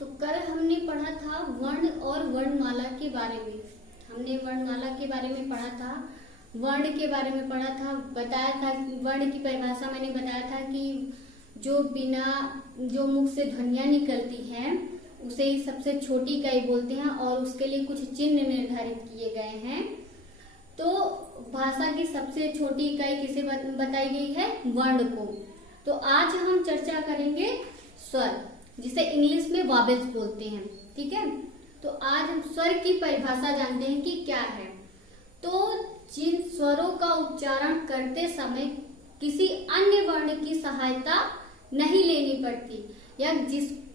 तो कल हमने पढ़ा था वर्ण और वर्णमाला के बारे में। हमने वर्णमाला के बारे में पढ़ा था, वर्ण के बारे में पढ़ा था, बताया था वर्ण की परिभाषा मैंने बताया था कि जो मुख से ध्वनियां निकलती हैं उसे ही सबसे छोटी इकाई बोलते हैं और उसके लिए कुछ चिन्ह निर्धारित किए गए हैं। तो भाषा की सबसे छोटी इकाई किसे बताई गई है? वर्ण को। तो आज हम चर्चा करेंगे स्वर, जिसे इंग्लिश में वॉवेल्स बोलते हैं। ठीक है, तो आज हम स्वर की परिभाषा जानते हैं कि क्या है। तो जिन स्वरों का उच्चारण करते समय किसी अन्य वर्ण की सहायता नहीं लेनी पड़ती, या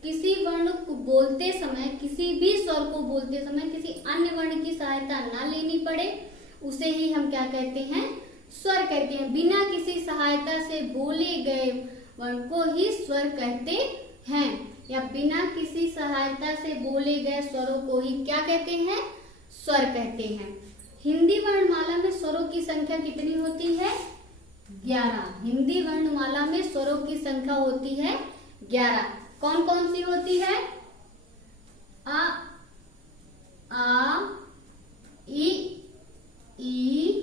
किसी वर्ण को बोलते समय, किसी भी स्वर को बोलते समय किसी अन्य वर्ण की सहायता ना लेनी पड़े, उसे ही हम क्या कहते हैं? स्वर कहते हैं। बिना किसी सहायता से बोले गए वर्ण को ही स्वर कहते हैं, या बिना किसी सहायता से बोले गए स्वरों को ही क्या कहते हैं? स्वर कहते हैं। हिंदी वर्णमाला में स्वरों की संख्या कितनी होती है? 11। हिंदी वर्णमाला में स्वरों की संख्या होती है 11। कौन कौन सी होती है? आ, इ, ई,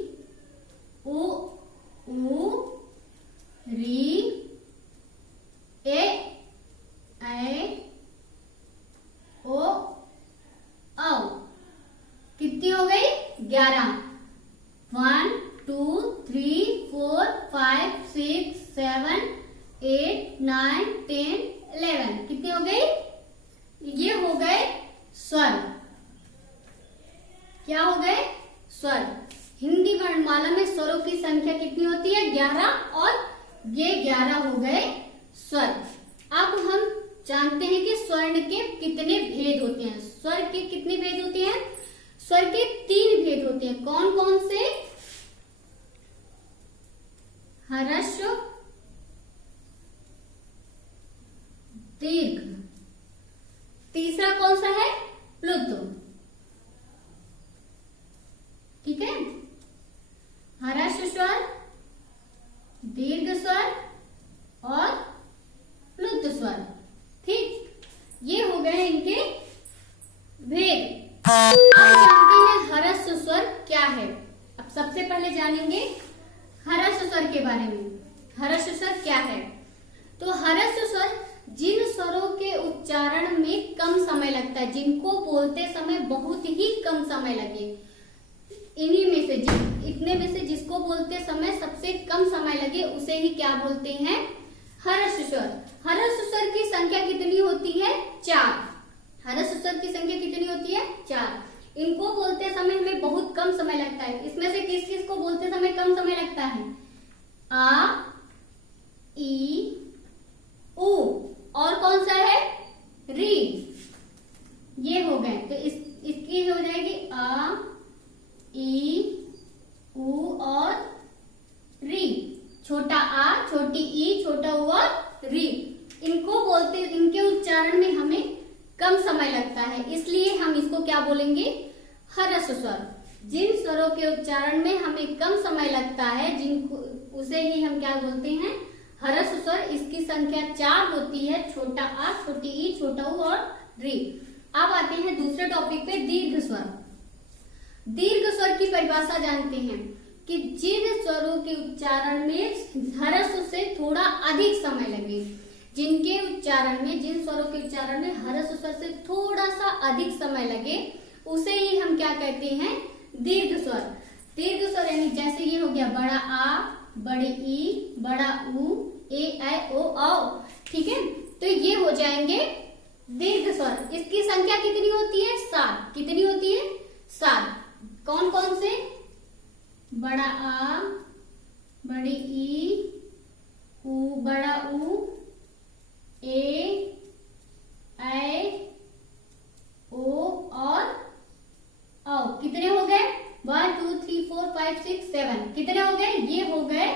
उ, री, ए, ऐ, ओ, औ। कितनी हो गई? 11। 1 2 3 4 5 6 7 8 9 10 11। कितनी हो गई? ये हो गए स्वर। क्या हो गए? स्वर। हिंदी वर्णमाला में स्वरों की संख्या कितनी होती है? 11, और ये 11 हो गए स्वर। अब हम जानते हैं कि स्वर्ण के कितने भेद होते हैं। स्वर के कितने भेद होते हैं? स्वर के 3 भेद होते हैं। कौन कौन से? ह्रस्व, दीर्घ, तीसरा कौन सा है? प्लुत। ठीक है, ह्रस्व स्वर, दीर्घ स्वर और प्लुत स्वर। ठीक, ये हो गए इनके भेद। अब जानते हैं ह्रस्व स्वर क्या है। अब सबसे पहले जानेंगे ह्रस्व स्वर के बारे में। ह्रस्व स्वर क्या है? तो ह्रस्व स्वर जिन स्वरों के उच्चारण में कम समय लगता है, जिनको बोलते समय बहुत ही कम समय लगे, इन्हीं में से इतने में से जिसको बोलते समय सबसे कम समय लगे, उसे ही क्या बोलते हैं? ह्रस्व स्वर। ह्रस्व स्वर की संख्या कितनी होती है? 4। ह्रस्व स्वर की संख्या कितनी होती है? 4। इनको बोलते समय हमें बहुत कम समय लगता है। इसमें से किस किस को बोलते समय कम समय लगता है? आ, ई, उ, और कौन सा है? री। ये हो गए। तो इसकी हो जाएगी आ, ई, उ और री। छोटा आ, छोटी ई, छोटा उ और री। इनको बोलते, इनके उच्चारण में हमें कम समय लगता है, इसलिए हम इसको क्या बोलेंगे? ह्रस्व स्वर। जिन स्वरों के उच्चारण में हमें कम समय लगता है, जिनको उसे ही हम क्या बोलते हैं? ह्रस्व स्वर। इसकी संख्या 4 होती है। छोटा आ, छोटी ई, छोटा उ और री। अब आते हैं दूसरे टॉपिक पे, दीर्घ स्वर। दीर्घ स्वर की परिभाषा जानते हैं कि जिन स्वरों के उच्चारण में ह्रस्व से थोड़ा अधिक समय लगे, जिन स्वरों के उच्चारण में ह्रस्व स्वर से थोड़ा सा अधिक समय लगे, उसे ही हम क्या कहते हैं? दीर्घ स्वर। दीर्घ स्वर यानी जैसे ये हो गया बड़ा आ, बड़ी ई, बड़ा उ, ए, ऐ, ओ, औ। ठीक है, तो ये हो जाएंगे दीर्घ स्वर। इसकी संख्या कितनी होती है? 7। कितनी होती है? 7। कौन कौन से? बड़ा आ, बड़ी ई, उ, बड़ा उ, ए, ऐ, ओ और औ। कितने हो गए? 1 2 3 4 5 6 7। कितने हो गए? ये हो गए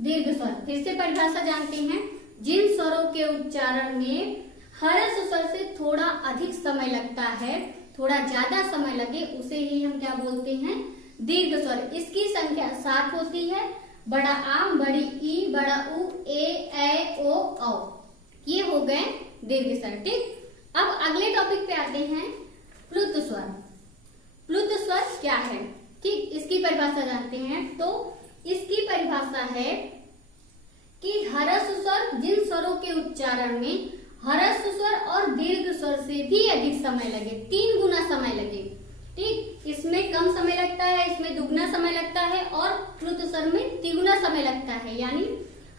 दीर्घ स्वर। फिर से परिभाषा जानते हैं। जिन स्वरों के उच्चारण में ह्रस्व स्वर से थोड़ा अधिक समय लगता है, थोड़ा ज्यादा समय लगे, उसे ही हम क्या बोलते हैं? दीर्घ स्वर। इसकी संख्या 7 होती है। बड़ा आ, बड़ी ई, बड़ा उ, ए, ऐ, ओ, औ। ये हो गए दीर्घ स्वर। ठीक, अब अगले टॉपिक पे आते हैं, प्लुत स्वर। प्लुत स्वर क्या है, ठीक, इसकी परिभाषा जानते हैं। तो इसकी परिभाषा है कि ह्रस्व स्वर जिन स्वरों के उच्चारण में ह्रस्व स्वर और दीर्घ स्वर से भी अधिक समय लगे, 3 गुना समय लगे, ठीक, इसमें कम समय लगता है, इसमें दुगना समय लगता है, और प्लुत स्वर में तिगुना समय लगता है। यानी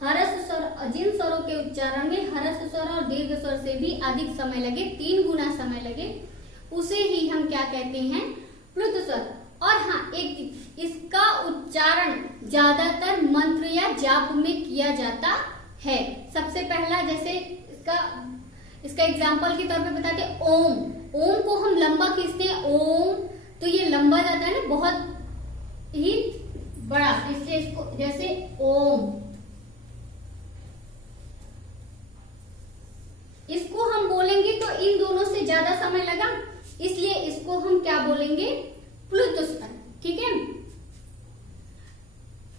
ह्रस्व स्वर जिन स्वरों के उच्चारण में ह्रस्व स्वर और दीर्घ स्वर से भी अधिक समय लगे, 3 गुना समय लगे, उसे ही हम क्या कहते हैं, प्लुत स्वर। और हाँ, एक इसका उच्चारण ज्यादातर मंत्र या जाप में किया जाता है। सबसे पहला, जैसे इसका एग्जाम्पल के तौर पे बताते हैं, ओम। ओम को हम लंबा खींचते हैं, ओम, तो ये लंबा जाता है ना, बहुत ही बड़ा, इसलिए इसको जैसे ओम, इसको हम बोलेंगे तो इन दोनों से ज्यादा समय लगा, इसलिए इसको हम क्या बोलेंगे, प्लुत स्वर।